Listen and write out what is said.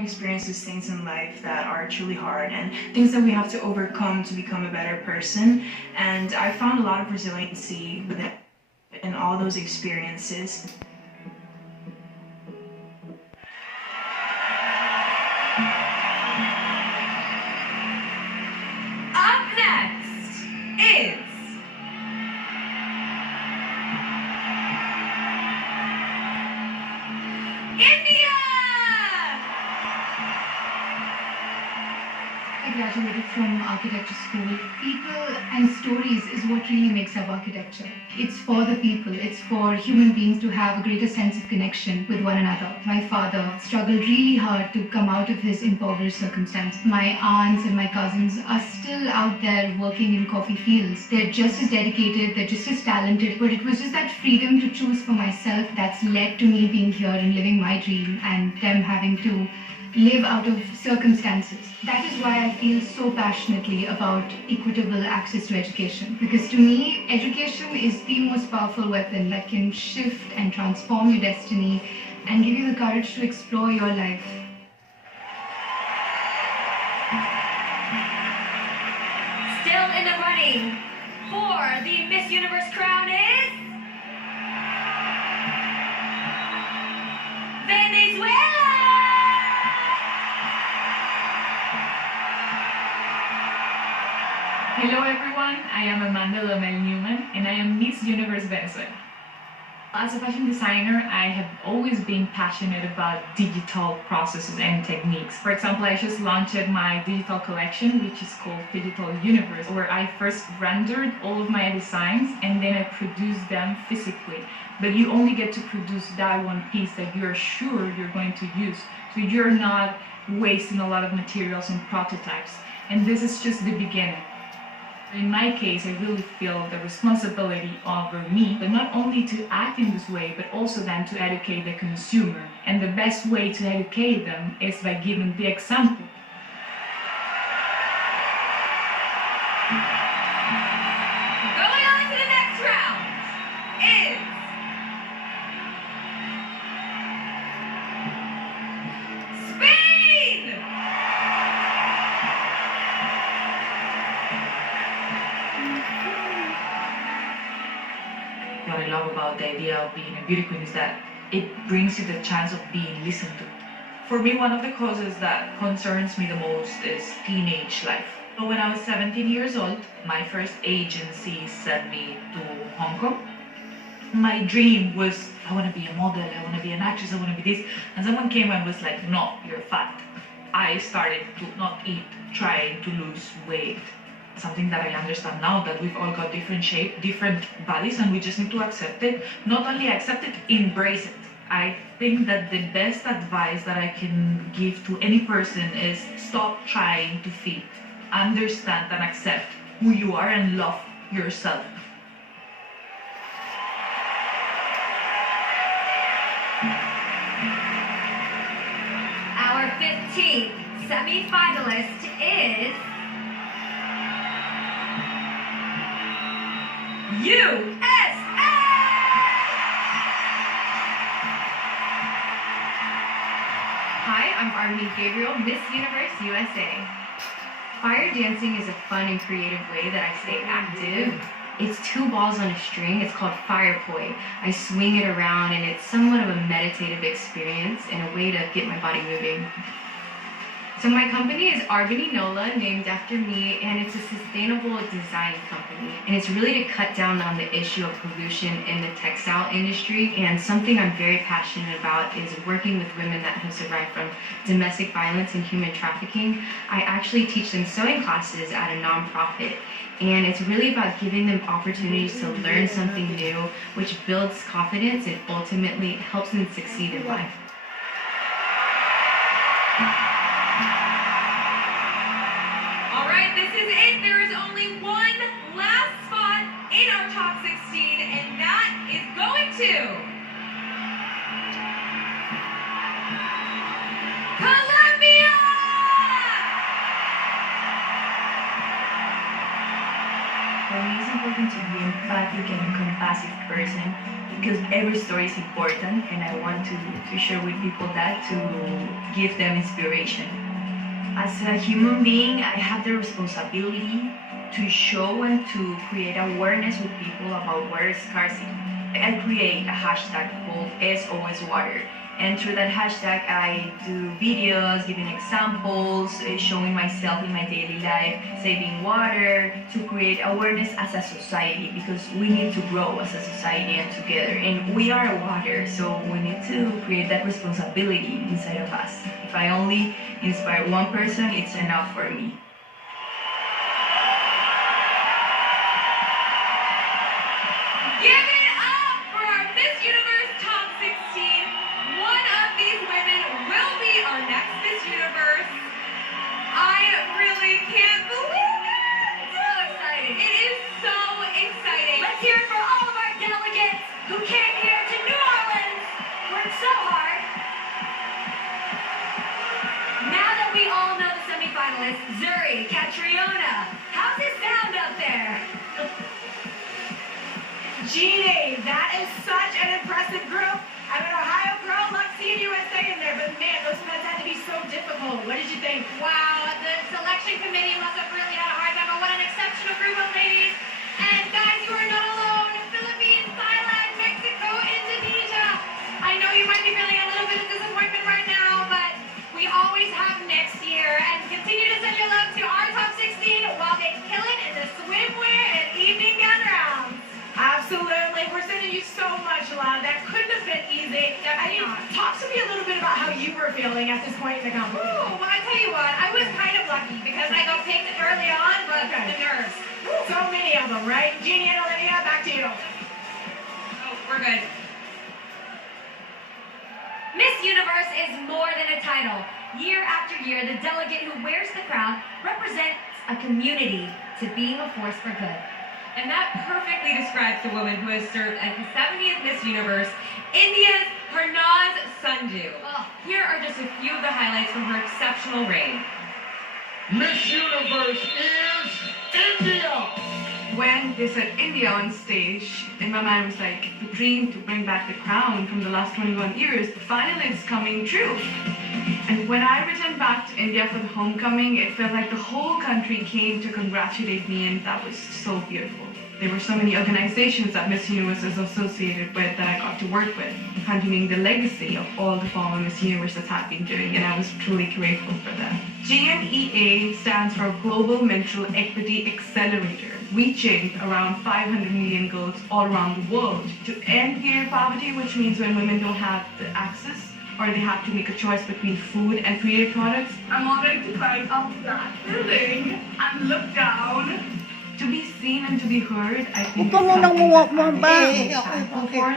experiences things in life that are truly hard and things that we have to overcome to become a better person. And I found a lot of resiliency within in all those experiences. Up next is India! I graduated from architecture school. People and stories is what really makes up architecture. It's for the people. It's for human beings to have a greater sense of connection with one another. My father struggled really hard to come out of his impoverished circumstance. My aunts and my cousins are still out there working in coffee fields. They're just as dedicated, they're just as talented, but it was just that freedom to choose for myself that's led to me being here and living my dream and them having to live out of circumstances. That is why I feel so passionately about equitable access to education. Because to me, education is the most powerful weapon that can shift and transform your destiny and give you the courage to explore your life. Still in the running for the Miss Universe crown is Venezuela! Hello everyone, I am Amanda Lomel Newman and I am Miss Universe Venezuela. As a fashion designer, I have always been passionate about digital processes and techniques. For example, I just launched my digital collection, which is called Digital Universe, where I first rendered all of my designs and then I produced them physically. But you only get to produce that one piece that you're sure you're going to use. So you're not wasting a lot of materials and prototypes. And this is just the beginning. In my case, I really feel the responsibility over me, but not only to act in this way, but also then to educate the consumer. And the best way to educate them is by giving the example. Going on to the next round is Spain! What I love about the idea of being a beauty queen is that it brings you the chance of being listened to. For me, one of the causes that concerns me the most is teenage life. So when I was 17 years old, my first agency sent me to Hong Kong. My dream was, I want to be a model, I want to be an actress, I want to be this. And someone came and was like, no, you're fat. I started to not eat, trying to lose weight. Something that I understand now, that we've all got different shape, different bodies, and we just need to accept it. Not only accept it, embrace it. I think that the best advice that I can give to any person is stop trying to fit. Understand and accept who you are and love yourself. Our 15th semi-finalist is USA! Hi, I'm Armini Gabriel, Miss Universe USA. Fire dancing is a fun and creative way that I stay active. It's 2 balls on a string. It's called fire poi. I swing it around and it's somewhat of a meditative experience and a way to get my body moving. So my company is Arbany Nola, named after me, and it's a sustainable design company. And it's really to cut down on the issue of pollution in the textile industry. And something I'm very passionate about is working with women that have survived from domestic violence and human trafficking. I actually teach them sewing classes at a nonprofit. And it's really about giving them opportunities to learn something new, which builds confidence and ultimately helps them succeed in life. All right, this is it. There is only one last spot in our top 16, and that is going to Colombia! For me, it's important to be empathic and compassionate person because every story is important and I want to share with people that to give them inspiration. As a human being, I have the responsibility to show and to create awareness with people about water scarcity. I create a hashtag called SOSWater. And through that hashtag, I do videos, giving examples, showing myself in my daily life, saving water, to create awareness as a society, because we need to grow as a society and together. And we are water, so we need to create that responsibility inside of us. If I only inspire one person, it's enough for me. Give it up for our Miss Universe Top 16. One of these women will be our next Miss Universe. I really can't believe it. So exciting. It is so exciting. Let's hear it for all of our delegates who came here to New Orleans, worked so hard. Now that we all know the semifinalists, Zuri, Catriona, how's it sound up there? Jeannie, that is such an impressive group. I'm an Ohio girl, love seeing USA in there, but man, those men had to be so difficult. What did you think? Wow, the selection committee must have really had a hard time, but what an exceptional group of ladies. And guys, you are not alone. Philippines, Thailand, Mexico, Indonesia. I know you might be feeling a little bit of disappointment right now, but we always have next year. And continue to send your love to our top 16 while they kill it in the swimwear and evening gown rounds. Absolutely. We're sending you so much love. That couldn't have been easy. I mean, talk to me a little bit about how you were feeling at this point in the competition. Ooh, well, I tell you what, I was kind of lucky because I got picked early on, but Okay. the nerves. So many of them, right? Jeannie and Olivia, back to you. Oh, we're good. Miss Universe is more than a title. Year after year, the delegate who wears the crown represents a community to being a force for good. And that perfectly describes the woman who has served as the 70th Miss Universe, India's Harnaz Sanju. Here are just a few of the highlights from her exceptional reign. Miss Universe is India! When they said India on stage, in my mind was like the dream to bring back the crown from the last 21 years, finally it's coming true. And when I returned back to India for the homecoming, it felt like the whole country came to congratulate me, and that was so beautiful. There were so many organizations that Miss Universe is associated with that I got to work with, continuing the legacy of all the former Miss Universes have been doing, and I was truly grateful for that. GMEA stands for Global Mental Equity Accelerator, reaching around 500 million girls all around the world to end period poverty, which means when women don't have the access or they have to make a choice between food and period products. I'm already to climb up that building and look down. To be seen and to be heard, I think is something that I'm thankful for.